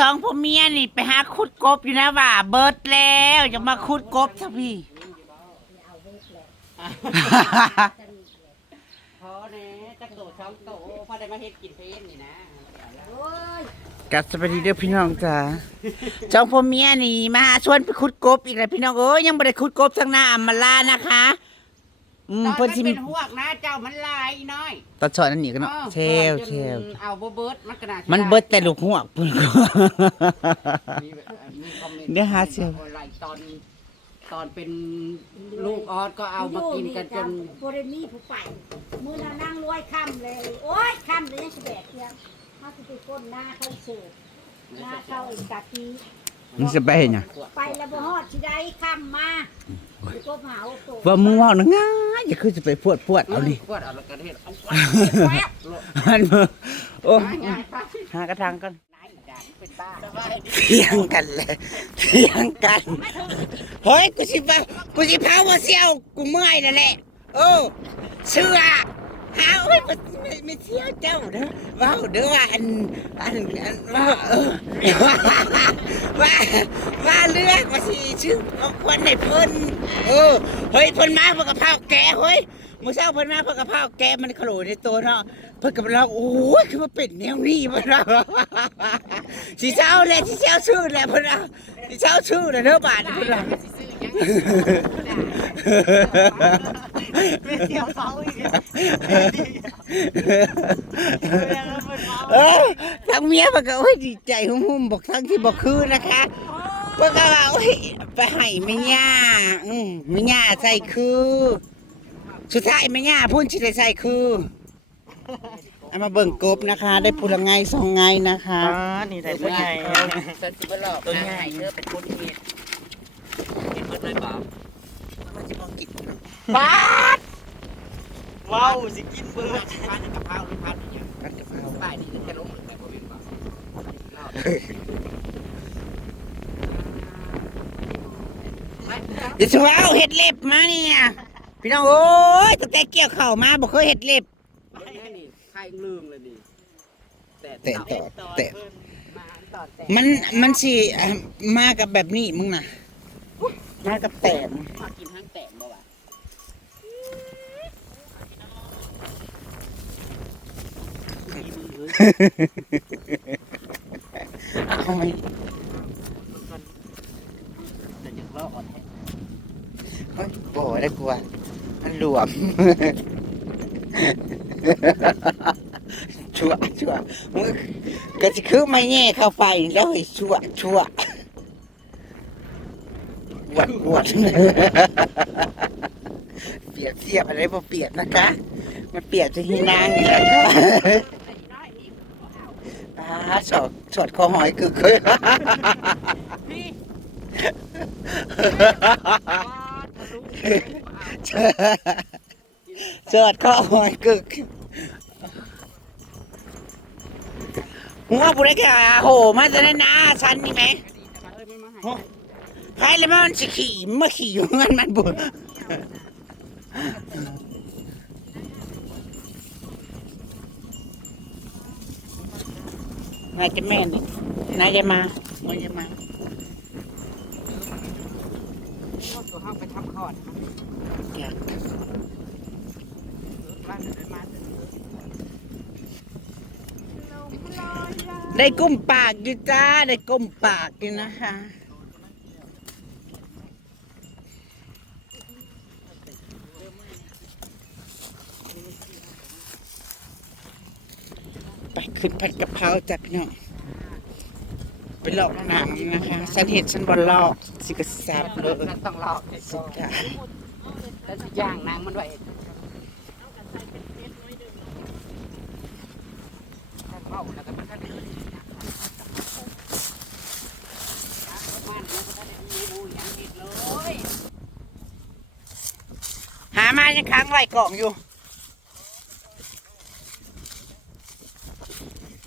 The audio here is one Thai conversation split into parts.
สองพ่อเมียนี่ไปหาขุดกบอยู่นะว่า เบิดแล้วจะมาขุดกบซะพี่ พอแน่จักโตช่องโตพอได้มาเฮ็ดกินเพลนนี่นะกับสวัสดีเด้อพี่น้องจ้าจองพ่อเมียนี่มาชวนไปขุดกบอีกแล้วพี่น้องเอ้ยยังบ่ได้ขุดกบทั้งหน้าอัมมาลานะคะ อืมตอนเพิ่นมันสิเป็นหวกนะเจ้ามันลายอีน้อยตัดชอดอันนี้กันเนาะออเชลจนเชลเอาบ่เบิดมันก็น่าสิมันเบิดแต่ลูกหัวกพุ่นก็ มีมีคอมเมนต์เดี๋ยวหาเสียงอะไรตอนตอนเป็นลูกออสก็เอามากินกันจนโบเรมีผู้ไปมือเรานั่งรวยค่ำเลย โอ้ยค่ำเลยยังสิแบกเพียงมาสิไปก้นหน้าเขาเสิร์ฟหน้าเขาอีกกะทีมึงจะไปเห็นหยังไปแล้วบ่ฮอดสิได้ค่ำมาไป กบหาโอ้โตว่ามึงเว่านะง่ายอย่าคือจะไปพวดพวดเอาดิขวดเอาแล้วก็เฮ็ดเอาแป๊บโลดอันมึงโอ้ง่ายๆไปหากระทังกันนายด่าเป็นบ้าสบายดีเถียงกันเลยเถียงกันเฮ้ยกูสิว่ากูสิพาว่าเสี่ยวกูเมื่อยนั่นแหละเออเชื่อ หาโอ้ยไม่ไม่ไม่เที่ยวเจ้าเด้อว้าวเด้อว่าอันอันอันว่าเออว่าว่าเลือกว่าสิชื่อเอาควรให้เพิ่นเออเฮ้ยเพิ่นมาเพิ่นกะเพราแกะเฮ้ย มื้อเช้าเพิ่นมาเพิ่นกะเพราแกมันขลุ่ในตัวเนาะเพิ่นก็เราโอ้ยคือมาเป็นแนวนี้บ่เนาสิเช้าแหละสิเช้าชื่อแหละเพิ่นน่ะสิเช้าชื่อน่ะเด้อบาดนี่เพิ่นน่ะไม่เที่ยวเขาเออทางเมียมันก็โอ้ยดีใจหุ่มๆบอกทั้งที่บอกคือนะคะเพิ่นก็ว่าโอ้ยไปให้แม่ย่าอืมแม่ย่าใส่คือ สุดท้ายแม่ย่าพุ่นสิได้ใส่คือเอามาเบิ่งกบนะคะ ได้ปุละไงสองไงนะคะ อ๋อนี่ได้ตัวใหญ่เป็นสิบหลอกตัวใหญ่เธอเป็นคนเฮ็ดกินเบิดเลยเปล่ามันสิบ่กินบ้าว้าวสิกินเบิร์ดพันกับข้าวหรือพันอีกอย่างกันกะเพราสบายดีจะลงแต่บ่เป็นเปล่าเดี๋ยวสิว่าเอาเห็ดเล็บมาเนี่ย พี่น้องโอ้ยตั้งแต่เกี่ยวข้าวมาบ่เคยเห็ดเล็บนี่ใครลืมเลยนี่แต่แต่ต่อแต่มาต่อแต่มันมันสิอะมากับแบบนี้มึงน่ะ มากับแต่มมากินทั้งแต่บ่วะเอาไหมแต่ยังรออ่อนแท้เฮ้ยโอ้ยได้กลัวมันหล วมชั่วชั่วมึงก็สิคือไม่แง่เข้าไฟแล้วเฮ้ยชั่วชั่วหวดหวดเปรียบเทียบอะไรบ่เปรียบนะคะ มันเปรียบจะฮีนางนี่แหละค่ะอ่าสอดสอดคอหอยกึกเคย สอดคอหอยกึกหัวบุได้กะโหมาจะได้นาฉันนี่ไหมไม่มาใครเลยมันสิขี่มาขี่อยู่งั้นมันบุนายจะแม่นี่นายจะมานายจะมา ตัวห้างไปทำคอดอยากบ้านเดินมาได้ก้มปากอยู่จ้า ได้ก้มปากอยู่นะคะไปขึ้นผัดกะเพราจ้ะพี่น้อง ไปหลอกหนังนะคะฉันเห็นฉันบอลลอกสิกระแซบเลยต้องรอกสิกะแล้วสิย่างนางมันไว้เข้าแล้วเดินบ้าไม่ยหามายังค้างไว้กล่องอยู่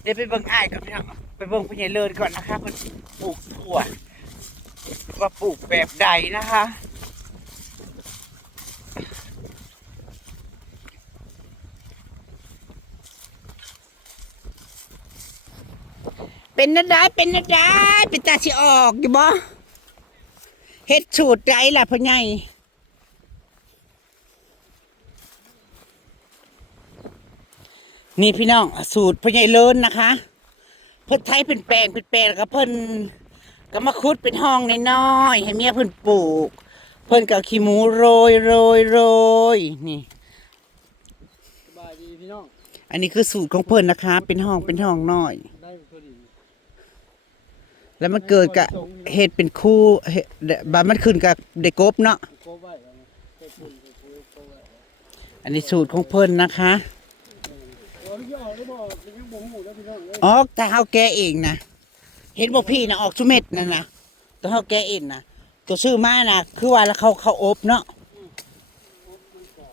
เดี๋ยวไปเบิ่งอ้ายก่อนพี่น้อง เบิ่งพี่ใหญ่เลิศก่อนนะคะมันปลูกถั่วว่าปลูกแบบใดนะคะเป็นนนัดได้เป็นนัดได้เป็นตาสิออกอยู่บ่เฮ็ดสูตรไรล่ะพ่อใหญ่นี่พี่น้องสูตรพ่อใหญ่เลินนะคะ เพิ่นไทยเป็นแปลงเป็นแปลงแล้วก็เพิ่นก็มาคุดเป็นห้องน้อยๆให้เมียเพิ่นปลูก เพิ่นก็เอาขี้หมูโรยโรยโรยนี่ สบายดีพี่น้องอันนี้คือสูตรของเพิ่นนะคะ เป็นห้องเป็นห้องน้อย ได้พอดีแล้วมันเกิดกับเห็ดเป็นคู่เห็ดบามันขึ้นกับเด็กกบเนาะโกไว้แล้วนะไปปุ่นไปคุยโกไว้อันนี้สูตรของเพิ่นนะคะ โอ้ยออกได้บอกเป็นยังบ่หูแล้วพี่น้ ออกแต่เฮาแกเองนะเห็นบ่พี่นะออกสุเม็ดนั่นนะตัวเฮาแกเองนะตัวซื้อมานะคือว่าแล้วเขาเขาอบเนาะ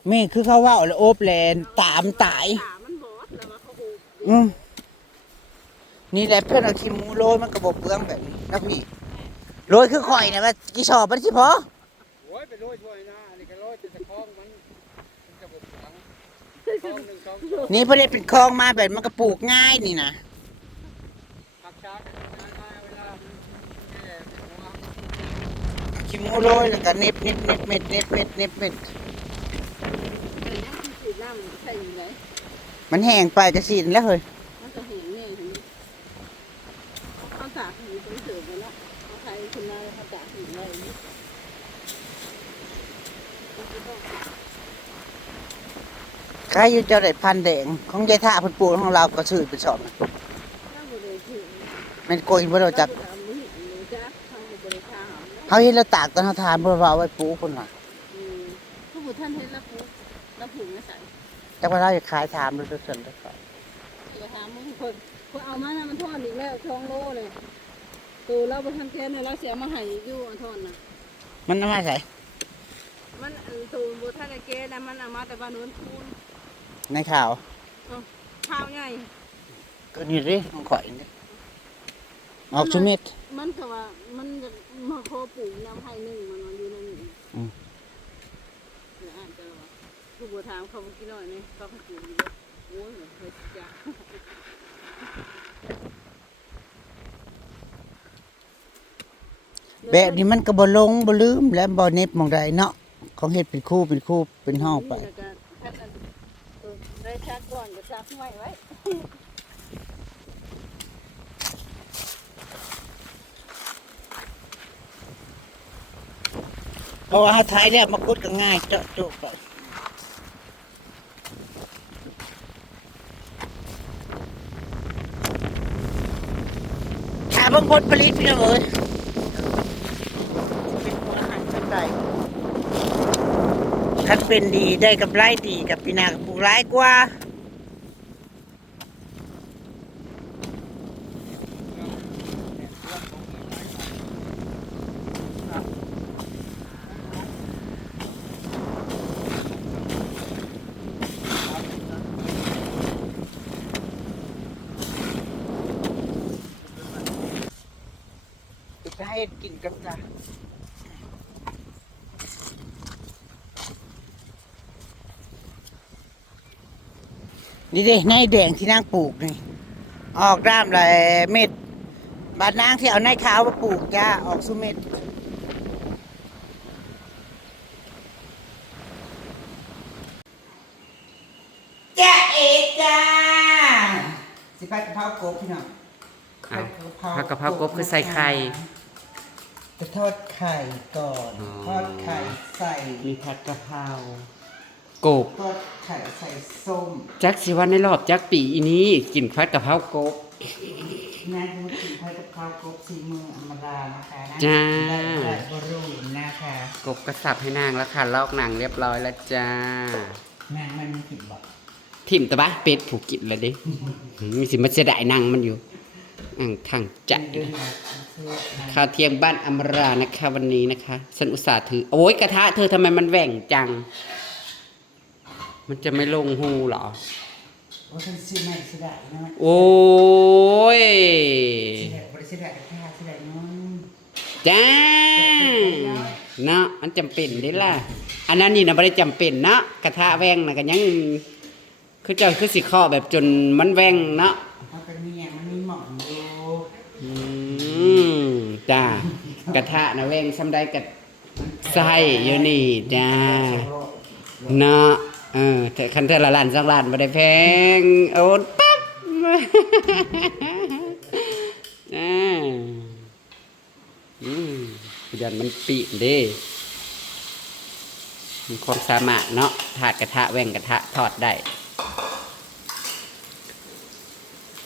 แม่คือเขาว่าแล้วอบแลนตามตายอืมนี่แหละเพื่อนเอาขี้มูโรยมันกระบอกเปลืองแบบนี้นะพี่โรยคือข่อยนะว่ากี่ชอบมันสิพอโอ้ยไปโรยช่วยนะอันนี้ก็โรยจะจะคล้องมันจะบกขังคล้องห นี่พอได้เป็นคลองมาแบบมันก็ปลูกง่ายนี่นะขี้มูโรยแล้วก็เน็บเน็บเน็บเม็ดเน็บเม็ดเน็บเม็ดมันแห้งไปกระสีนแล้วเฮ้ยคุณนาเขาจากหินเลย ขาใช้คุณมาแล้วเขาตากอยู่เลยใครอยู่เจ้าได้พันธุ์แดง ของยายท่าเพิ่นปลูกของเราก็ซื้อไปสอบนะถ้าบริสุทธิ์แมันโกยบ่เราจักถ้าบริสุทธิ์จักทางบริษัทเฮาเห็นแล้วตากตอนเฮาทานบ่ว่าเอาไว้ปลูกพุ่นน่ะอืมผู้บุท่านให้รับผู้รับผู้ไม่ใส่จักว่าเราจะขายถามดูซื่อๆได้ก่อนอย่าถามมึงคนคนเอามานะมันทอดอีกแล้วช่องโลเลยตัวเราบุท่านแค่เนี่ยเราเสียมาให้อยู่อันทอดนะมันเอามาใส่มันอันตัวบุท่านแกนะมันเอามาแต่บ้านโน้นคูณ ในข่าว ข้าวใหญ่ก็นี่ดิของข่อยนี่ออกชุเม็ดมันก็ว่ามันจะมาโคปลูกน้ำให้หนึ่งมันนอนอยู่ในนี้อืมเดี๋ยวอ่านจะว่าผู้บัวถามเขาเมื่อกี้หน่อยนี่เขาให้ปลูกอยู่โอ้ยเฮ้ยจ้าแบบนี้มันก็บ่ลงบ่ลืมและบ่เน็บหมองใดเนาะของเฮ็ดเป็นคู่เป็นคู่เป็นห้องไปแล้วก็แค่นั้นเออได้ ชักก่อนก็ชักไว้ไว้เพราะว่าเฮาถ่ายแล้วมาคุดก็ง่ายเจาะจุไปถาเบิ่งผลผลิตพี่น้องเอ้ยเป็นหัวอาหารชั้นใด คันเป็นดีได้กับไรดีกับปีนากับปลูกหลายกว่า จะให้กินกับจ้า นี่เด้ในแดงที่นางปลูกนี่ ออกด้ามเลยเม็ด บาดนางที่เอาในขาวมาปลูกจ้าออกสุเม็ดจ้าเอจ้า สิไปกะเพรากบพี่น้องอ้าวผัดกะเพรากบคือใส่ไข่ จะทอดไข่ก่อนอ๋อทอดไข่ใส่ มีผัดกะเพรา กบทอดไข่ใส่ส้มจักสิวันในรอบจักปีอีนี้กินผัดกะเพรากบนายธุรกิจไทยกับข้ากบสีมืออมรานะคะนะจ้าได้บรูนนะคะกบก็สับให้นางแล้วค่ะลอกหนังเรียบร้อยแล้วจ้านางมันมีผิดบอกทิมตะบะเป็ดผูกกินเลยดิมีสิมันเสียดายนางมันอยู่อ่างทางจัดข้าวเที่ยงบ้านอมรานะคะ วันนี้นะคะฉันอุตส่าห์ถือ โอ้ยกระทะเธอทำไมมันแหว่งจัง มันจะไม่ลงหูเหรอว่าฉันซื้อไม่ซื้อได้นะโอ้ยซื้อได้บริษัทได้ค่าซื้อได้น้อยจ้าเนาะมันจำเป็นเด้ล่ะ อันนั้นนี่นะไม่ได้จำเป็นเนาะกระทะแหว่งนะก็ยังคือเจ้าคือสิข้อแบบจนมันแหว่งเนาะมันเป็นเมียมันมีหมอนอยู่จ้ากระทะนะแว่งซ้ำได้กับไส้อยู่นี่จ้าเนาะ เออแต่คันเทอละล้านสองล้านบ่ได้แพงโอ้ปั๊บอ่าอืมยันมันปีเด้มีความสามารถเนาะถาดกระทะแว่งกระทะทอดได้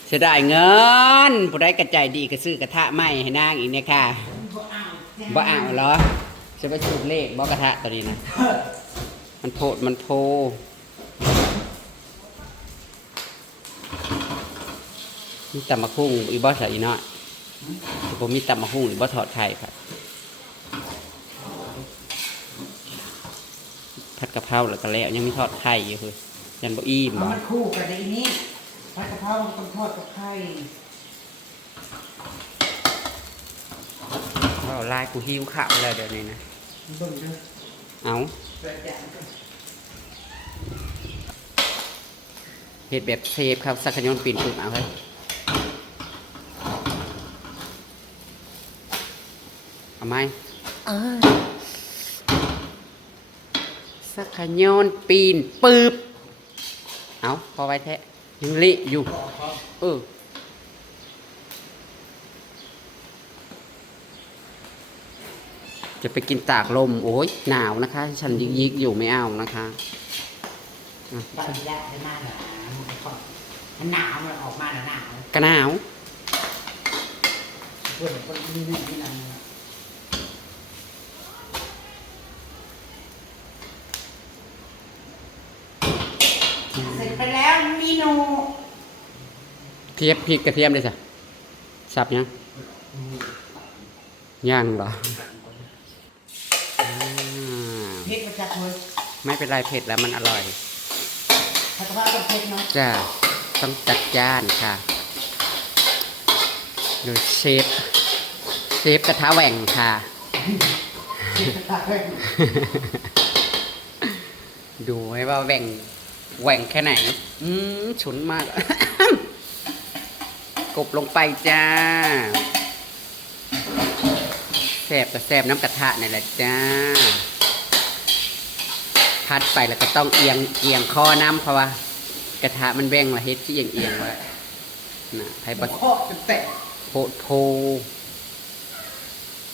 เสียดายเงินผู้ใดกระใจดีก็ซื้อกระทะใหม่ให้นางอีกเนี่ยค่ะบ่เอาวเหรอจะไปสูบเลขบ่กระทะตัวนี้นะ มันโพดมันโพมีตำมะคุ้งอีบอสอีน้อยผมมีตำมะคุ้งหรือบ่ทอดไข่ครับผัดกะเพราแล้วก็แล้วยังมีทอดไข่อยู่คือยันบ่อิ่มบ่มันคู่กันในนี้ผัดกะเพรามันต้องทอดกับไข่เพราะลายกูหิวข้าวแล้วเดี๋ยวนี้นะเบิ่งเด้อ เอาเห็ดแบบเซฟครับสักขยนปีนขึ้นเอาเฮ้ยเอาไหมสักขยนปีนปืบเอาพอไว้แท้ยังเละอยู่เออ จะไปกินตากลม โอ้ยหนาวนะคะ ฉันยิกยิกๆอยู่ไม่เอานะคะอะบัดแรกได้มาหนามันหนาวมันออกมาหนาวหนาวกระหนาวเพื่อนคนนี้นี่นี่นั่นเสร็จไปแล้วเมนูเทียบพริกกระเทียมเลยสิสับยังย่างเหรออ่า เผ็ดมาจากเลยไม่เป็นไรเผ็ดแล้วมันอร่อยผัดกะเพราต้องเผ็ดเนาะจ้าต้องจัดจ้านค่ะโดยเชฟเชฟกระทะแหว่งค่ะดูไว้ว่าแหว่งแหว่งแค่ไหน อืมฉุนมาก กบลงไปจ้าแซบกับแซบน้ำกระทะนี่แหละจ้า พัดไปแล้วก็ต้องเอียงเอียงคอน้ำเพราะว่า กระทะมันแบ่งมาเฮ็ดที่เอียงเอียงไว้นะไผ่บดเคาะจนแตกโพดโพ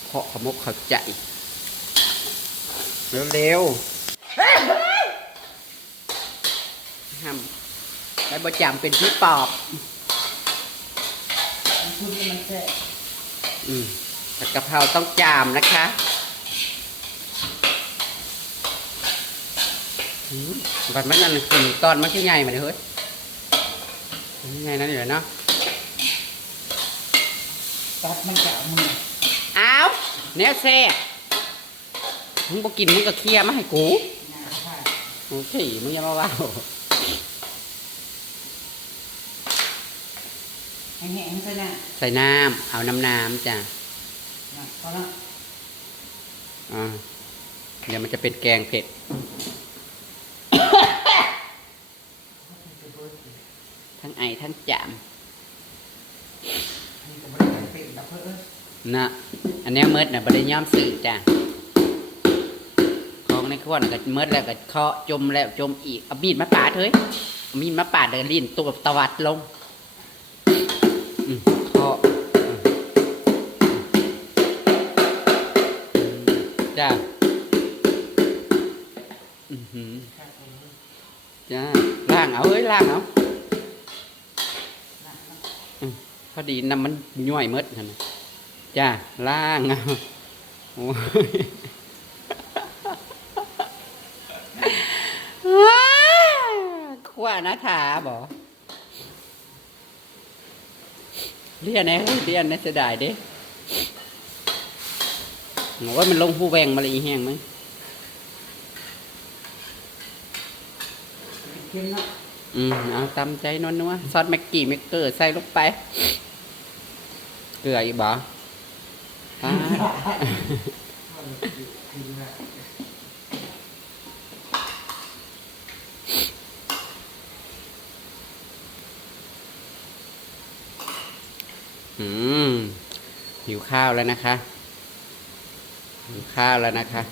เคาะขมกข้าใจเร็วๆห้ามไปประจำเป็นที่ปอบคุณนี่มันแซ่บอืมผัดกะเพราต้องจามนะคะอืม บัดมันนั่นคือตอนมันที่ใหญ่มาเลยเฮ้ยมันใหญ่นั่นอยู่เนาะตัดมันจะเอามืออ้าวแนวแซ่บมึงบ่กินมึงก็เคลียร์มาให้กูหน้าผ้าโอเคมึงอย่ามาว่าแห้งๆซะนะใส่น้ำเอาน้ำน้ำจ้ะนะพอแล้วอ่าเดี๋ยวมันจะเป็นแกงเผ็ด ทั้ง ไอทั้งจามนี่มน่ะอันนี้เมิดน่ะบริย่อมสื่อจ้ะของในขวดก็เมิดแล้วก็เคาะจมแล้วจมอีกเอามีดมาปาดเถยเอามีดมาปาดเดินลิ้นตัวตวัดลงเคาะจ้ะอือหือจ้าล่างเอาเฮ้ยล่างเอาอืมพ อดีน้ำมันย่อยเมดนะจ้าล่างเอาโอ้ยว้าขวานะถาบอเรียนนะเฮ้ยเรียนนะเสียดายเด้บอกว่ามันลงผู้แวงมาเลยแห้งไหมเค็มนะอืมเอาตามใจนวลนัวซอสแม็กกี้แม็กเกอร์ใส่ลงไป เกลืออีกบ่อ่าอืมหิวข้าวแล้วนะคะหิวข้าวแล้วนะคะ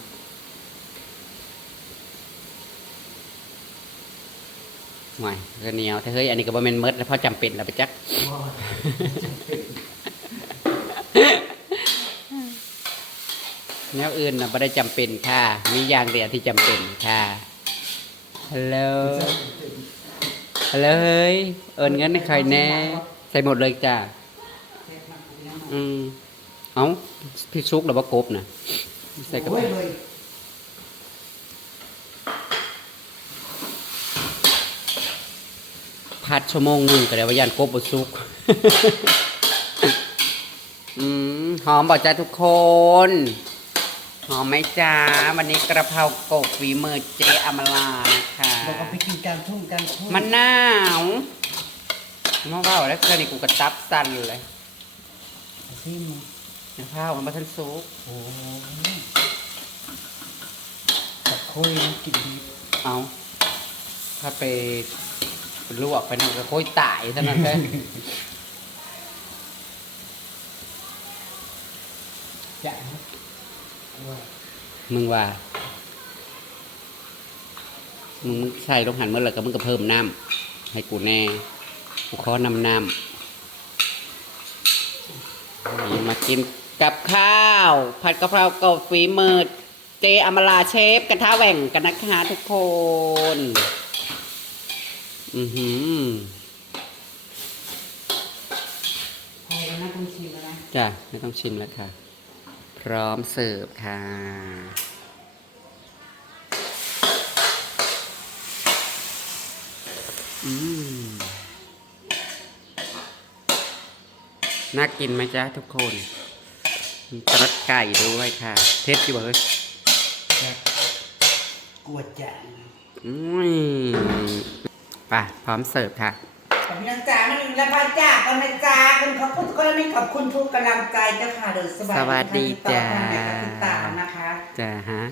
หน่อยก็เหนียวถ้าเฮ้ยอันนี้ก็บ่แม่นมดแล้วพราะจำเป็นแล้วไปจัก แนวอื่นนะไม่ได้จำเป็นค่ะ มีอย่างเดียวที่จำเป็นค่ะฮัลโหลฮัลโหลเฮ้ยเอินเงินให้ใครแน่ ใส่หมดเลยจ้าอืมเอาพี่ซุกหรือว่ากบนะใส่กระเป๋าพัดชั่วโมงหนึ่งก็ได้ว่ายันกบบซุกหอมบอกใจทุกคน หอมไหมจ้าวันนี้กระเพรากบฝีมือเจอมลานะคะบอกเอาไปกินกลางทุ่งกลางทุ่งมันหนาวมาว่าแล้วเคยนี่กูกระตับสั่นเลยซิมกระเพรามันมาทันซุกโอ้ยตะโคยมันกินดีเอาถ้าไปลวกไปนั่นก็โค้ยตายเท่านั้นเลย จ้ะว่า มึงว่า มึงใส่ลงหันเมื่อไหร่ก็มึงก็เพิ่มน้ำให้กูแน่กูขอนำน้ำนี่มากินกับข้าว ผัดกะเพรากบฝีมือเจอมลาเชฟกระทะแหว่งกันนะคะทุกคน อือหือพอแล้วนะคุณชิมแล้วนะจ้ะไม่ต้องชิมแล้วค่ะพ ร้อมเสิร์ฟค่ะอืมน่ากินไหมจ๊ะทุกคนมีกระไก่ด้วยค่ะ เทสกี่เบอร์กวดจังอืมไปพร้อมเสิร์ฟค่ะ ขอบคุณจ้ามันแล้วพ่อจ้าก็ไม่จ้าคุณขอบคุณก็ไม่ขอบคุณทุกกำลังใจเจ้าค่ะเดินสบายสวัสดีจ้าต่อไปกับคุณตานะคะ จ้ะฮะ